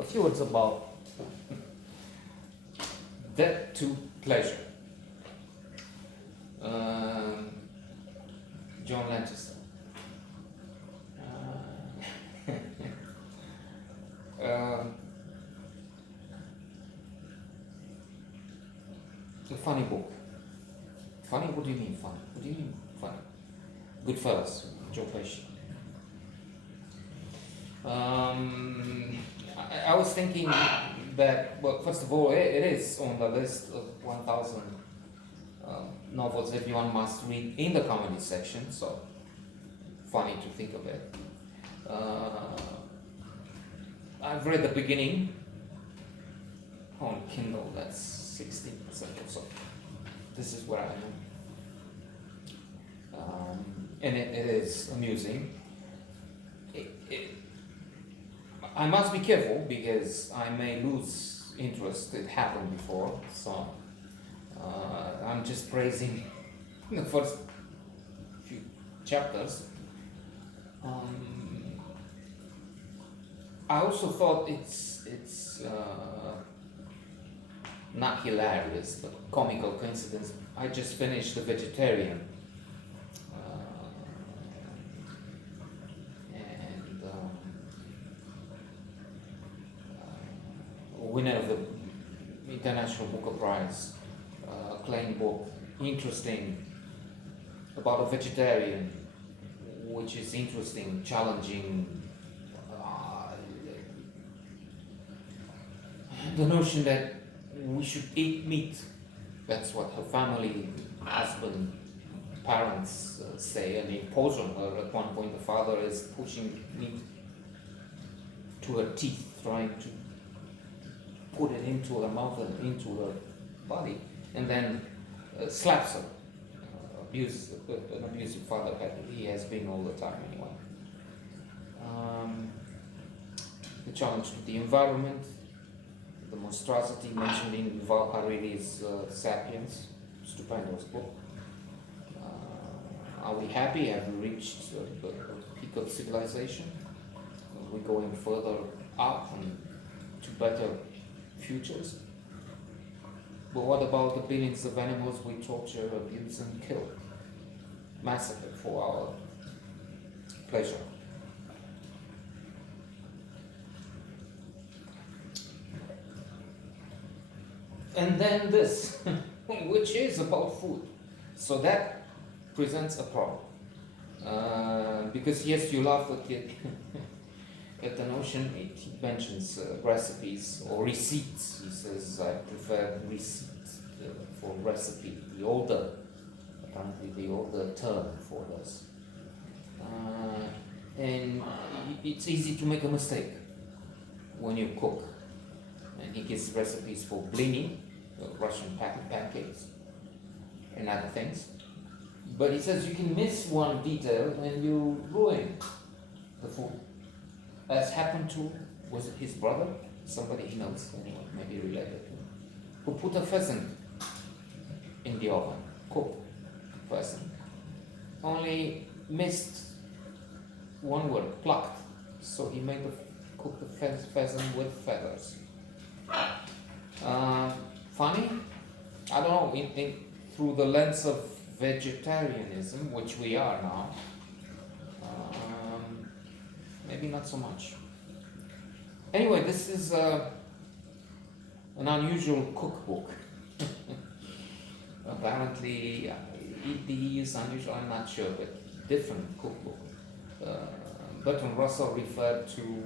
A few words about debt to pleasure. John Lanchester. It's a funny book. Funny? What do you mean funny? What do you mean funny? Goodfellas, Joe Pesci. I was thinking that, well, first of all, it is on the list of 1,000 novels everyone must read in the comedy section, so funny to think of it. I've read the beginning on Kindle, that's 16% or so. This is where I am. And it is amusing. I must be careful because I may lose interest. It happened before, so I'm just praising the first few chapters. I also thought it's not hilarious, but comical coincidence. I just finished The Vegetarian. Winner of the International Booker Prize, acclaimed book, interesting, about a vegetarian, which is interesting, challenging. The notion that we should eat meat, that's what her family, husband, parents say, and impose on her. At one point, the father is pushing meat to her teeth, trying to put it into her mouth and into her body, and then slaps her. An abusive father he has been all the time anyway. The challenge to the environment, the monstrosity mentioned in Yuval Harari's *Sapiens*, stupendous book. Are we happy? Have we reached the peak of civilization? Are we going further up and to better futures? But what about the billions of animals we torture, abuse, and kill? Massacre for our pleasure. And then this, which is about food. So that presents a problem. Because yes, you laugh at it. At the notion, he mentions recipes or receipts. He says, I prefer receipts for recipe, apparently the older term for this. And it's easy to make a mistake when you cook. And he gives recipes for blini, Russian pancakes, and other things. But he says you can miss one detail and you ruin the food. As happened to, was it his brother? Somebody he knows, anyway, maybe related to him, who put a pheasant in the oven, cooked pheasant. Only missed one word, plucked. So he made cooked the pheasant with feathers. Funny? I don't know, through the lens of vegetarianism, which we are now, maybe not so much. Anyway, this is an unusual cookbook. Apparently, he is unusual, I'm not sure, but different cookbook. Bertrand Russell referred to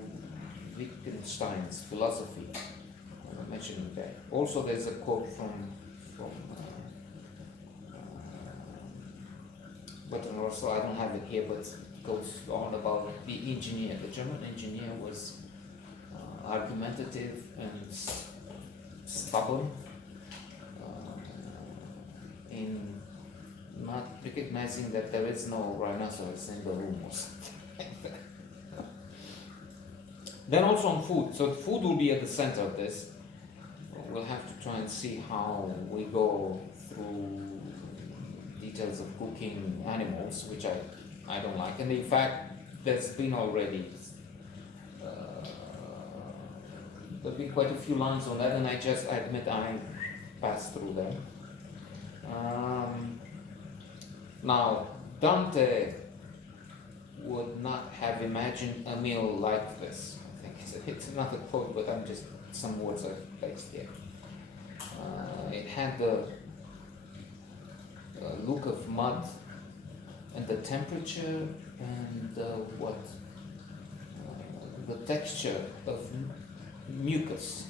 Wittgenstein's philosophy. I mentioned that. Also, there's a quote from Bertrand Russell. I don't have it here, but it goes on about the engineer. The German engineer was argumentative and stubborn in not recognizing that there is no rhinoceros in the room or something like that. Then also on food. So food will be at the center of this. We'll have to try and see how we go through details of cooking animals, which I don't like. And in fact, there's been already there'll be quite a few lines on that, and I admit I passed through them. Now, Dante would not have imagined a meal like this. I think it's another quote, but some words are placed here. It had the look of mud, and the temperature, and the texture of mucus.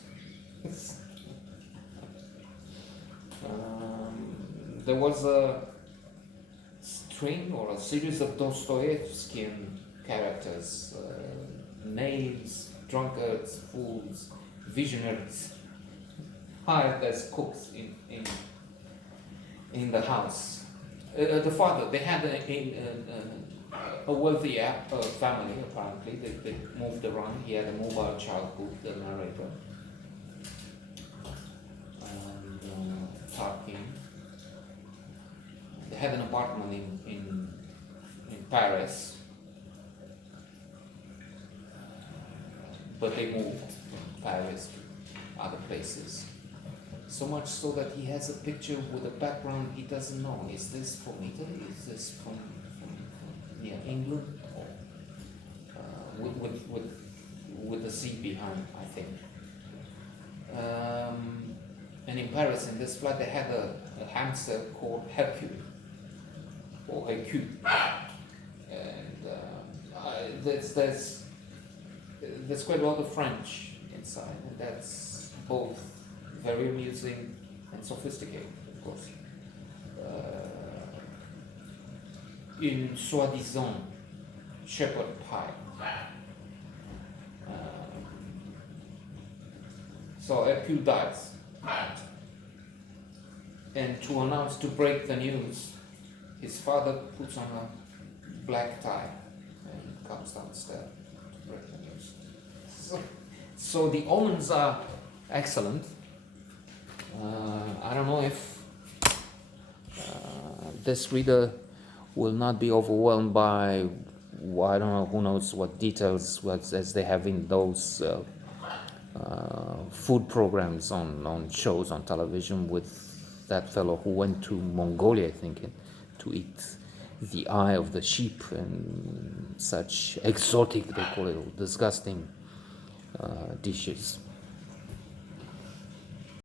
There was a string or a series of Dostoevskian characters, knaves, drunkards, fools, visionaries, hired as cooks in the house. The father, they had a wealthy family, apparently. They moved around. He had a mobile childhood, the narrator. And Tarkin. They had an apartment in Paris, but they moved from Paris to other places. So much so that he has a picture with a background he doesn't know. Is this from Italy? Is this from near England? Or, with the sea behind, I think. And in Paris, in this flat, they had a hamster called Hercule, or Hercule. And there's quite a lot of French inside, and that's both very amusing and sophisticated, of course. Une soi-disant shepherd pie. So Hercule dies, and to break the news, his father puts on a black tie and comes downstairs to break the news. So the omens are excellent. I don't know if this reader will not be overwhelmed by, I don't know, who knows what details as they have in those food programs on shows on television, with that fellow who went to Mongolia, I think, to eat the eye of the sheep and such exotic, they call it, disgusting dishes.